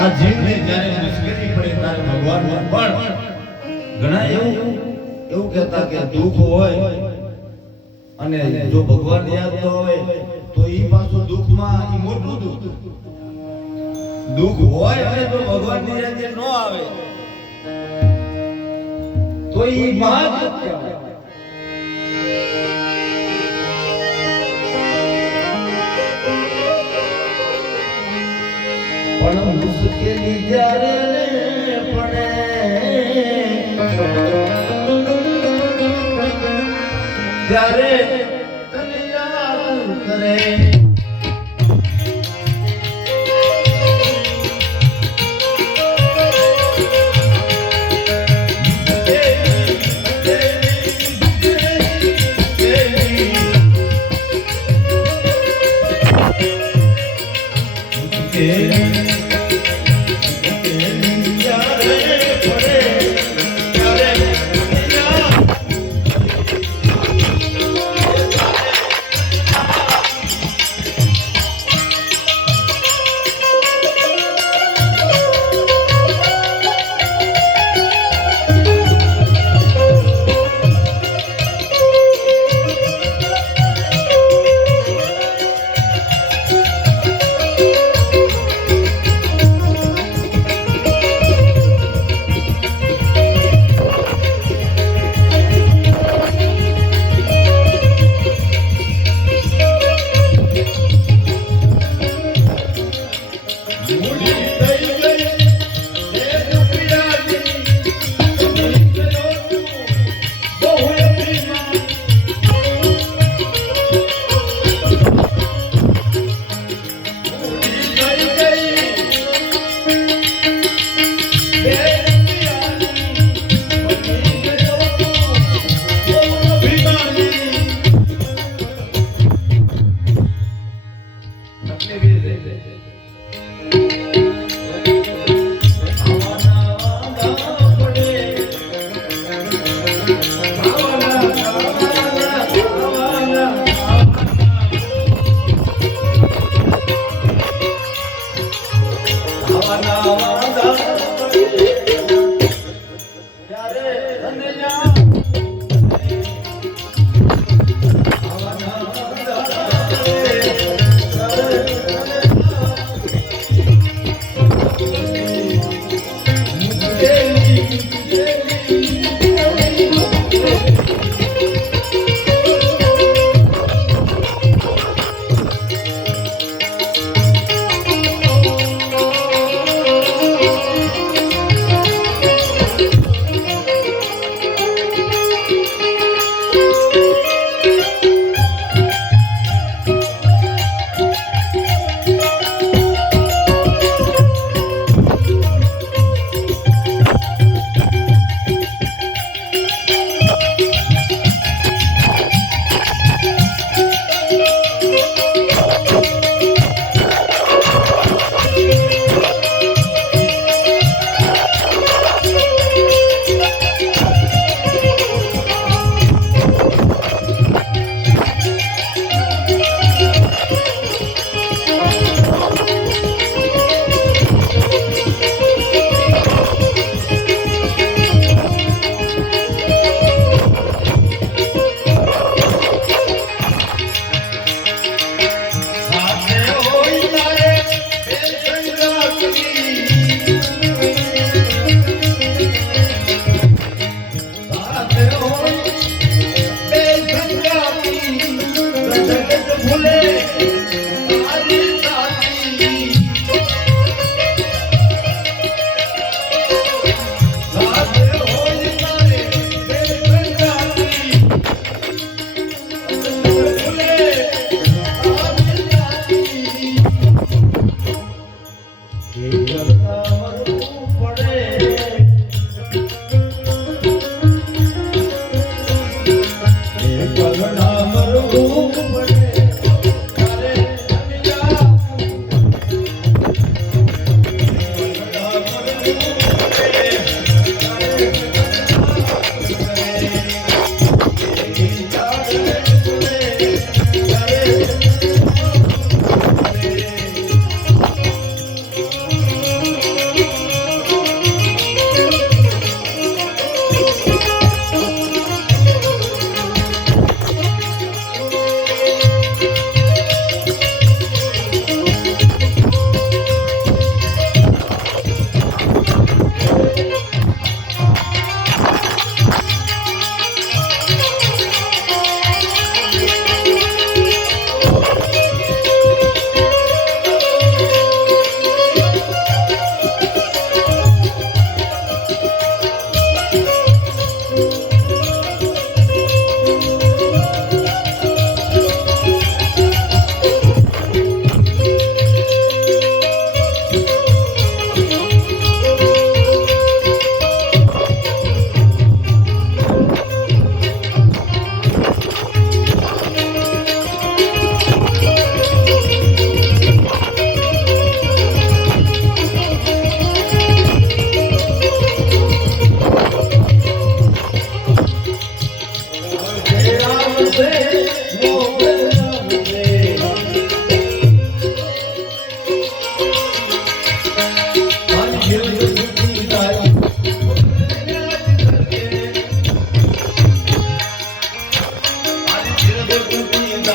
આ જીવને જ્યારે મુશ્કેલી પડે ત્યારે ભગવાન પણ ઘણા એવું કહેતા કે દુઃખ હોય અને જો ભગવાન યાદ ન આવે તો ઈ પાછું દુઃખમાં ઈ મોટું દુઃખ હોય અને જો ભગવાન ની યાદ ન આવે તો ઈ મહા દુઃખ કહેવાય. પણ મુશ્કેલી જ્યારે પડે ત્યારે તને યાદ કરે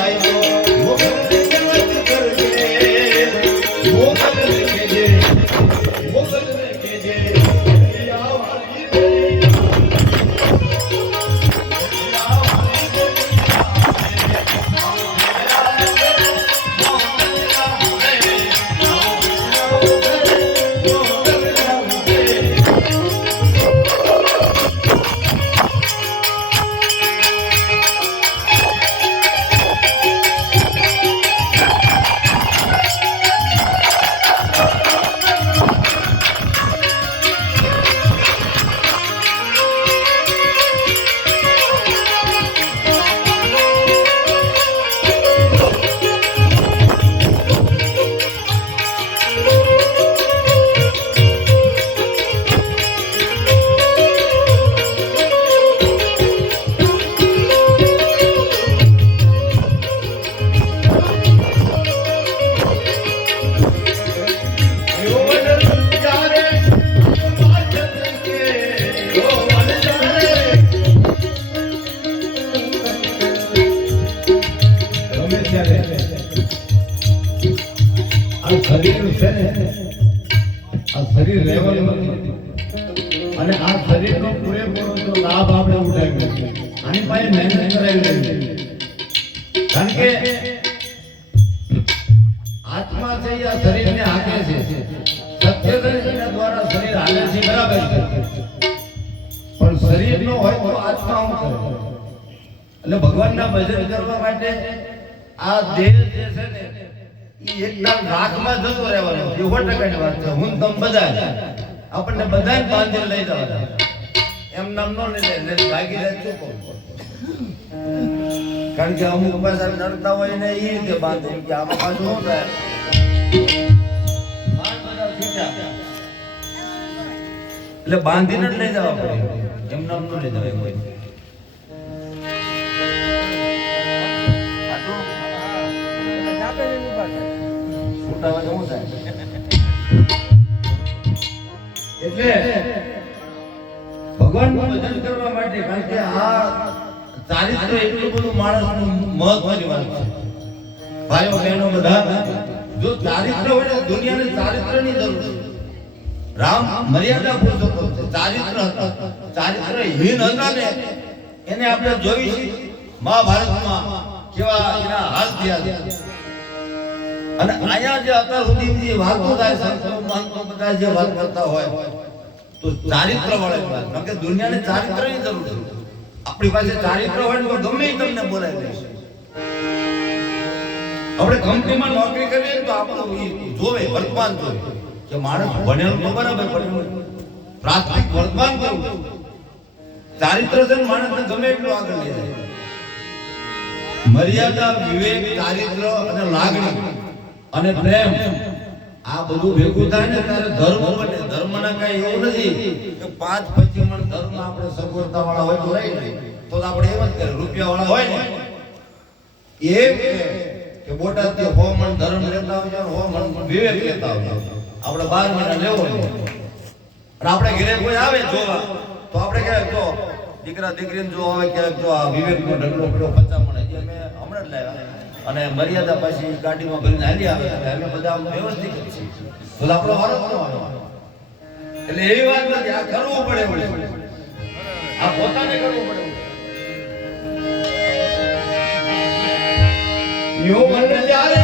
થાય તો મોગલને યાદ કરજે મોગલને કહેજે શરીર લેવલ અને આ શરીરનો પૂરેપૂરો લાભ આપણે ઉઠાવી આની પાસે મહેનત કરાવી કારણ કે આત્મા છે આ શરીરને હાકે છે સત્યના દ્વારા શરીર હાલે છે બરાબર છે પણ શરીર નો હોય તો આત્મા શું કરે એટલે ભગવાનના ભજન કરવા માટે આ દેહ જે છે ને એકદમ રાખમાં જતો રહેવાનો 100% વાત છે હું તમ બધા આપણને બધાને બાંધી લઈ જવાના એમ નામ નો લઈ લે ભાગી જાય ચૂકો કારણ કે અમુક પાછા ડરતા હોય ને એ રીતે બાંધે કે આમાં પાછું શું થાય એટલે બાંધીને જ લઈ જવા પડે એમ નામ નો લઈ જવાય કોઈ એટલે ભગવાનનું ભજન કરવા માટે કારણ કે આ ચારિત્ર એટલું બધું માણસનું મહત્વની વાત છે ભાઈઓ બહેનો બધા જો ચારિત્ર હોય ને દુનિયાને ચારિત્રની જરૂર છે રામ મર્યાદા પુરુષોત્તમ છે ચારિત્રહીન હતા ને એને આપણે જોઈ છે મહાભારતમાં કેવા એના હાલ થયા છે અને આયા જે અત્યાર સુધી જે વાતો થાય સંતો મહંતો બધા જે વાત કરતા હોય તો ચારિત્ર વાળા કારણ કે દુનિયાને ચારિત્રની જરૂર છે આપણી પાસે ચારિત્ર હોય તો ગમે તમને બોલાવી દેશે આપણે કંપનીમાં નોકરી કરીએ તો આપણું જોવે વર્તમાન જોવે કે માણસ ભણેલો તો બરાબર પણ પ્રાથમિક વર્તમાન કરવું ચારિત્ર છે માણસને ગમે એટલું આગળ લઈ જાય મર્યાદા વિવેક ચારિત્ર અને લાગણી અને પ્રેમ આ બધું ભેગું થાય ને ત્યારે ધર્મ બને ધર્મના કઈ એવું નથી કે 5-25 મણ ધર્મ આપણે સગવડતા વાળા હોય તો રહી તો આપણે એમ જ કરે રૂપિયા વાળા હોય ને એમ કે બોટાદ થી 100 મણ ધર્મ લેતા હોય 100 મણ વિવેક લેતા હોય આપણે 12 મહિના લેવો અને આપણે ઘરે કોઈ આવે જોવા તો આપણે કહે તો દીકરા દીકરીને જો આવે કે જો આ વિવેકનો ઢગલો પડ્યો 50 મણ હજી અમે હમણાં જ લાવ્યા અને મર્યાદા પછી ગાડીમાં ભરીને હાલી આવે એટલે અમે બધા વ્યવસ્થિત છીએ તો આપણો વારો ન આવે એટલે એવી વાત નથી આ કરવું પડે આ પોતાને કરવું પડે યો મન જ્યારે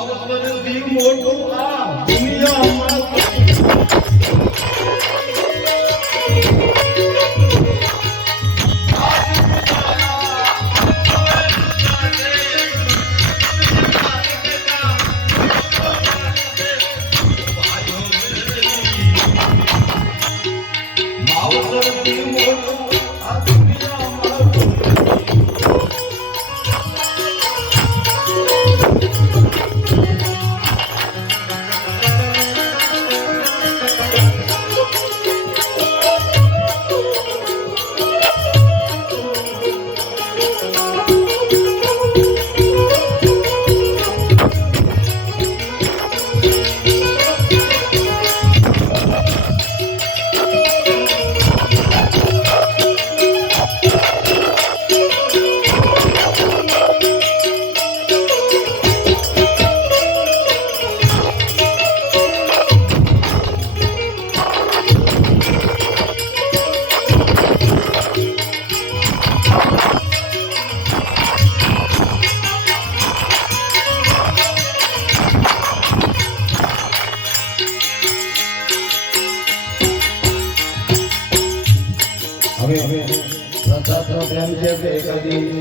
માવતરથી મોટું આ દુનિયામાં માવતરથી મોટું આ દુનિયામાં હવે પ્રસાદનો પ્રેમ છે કે એકાદી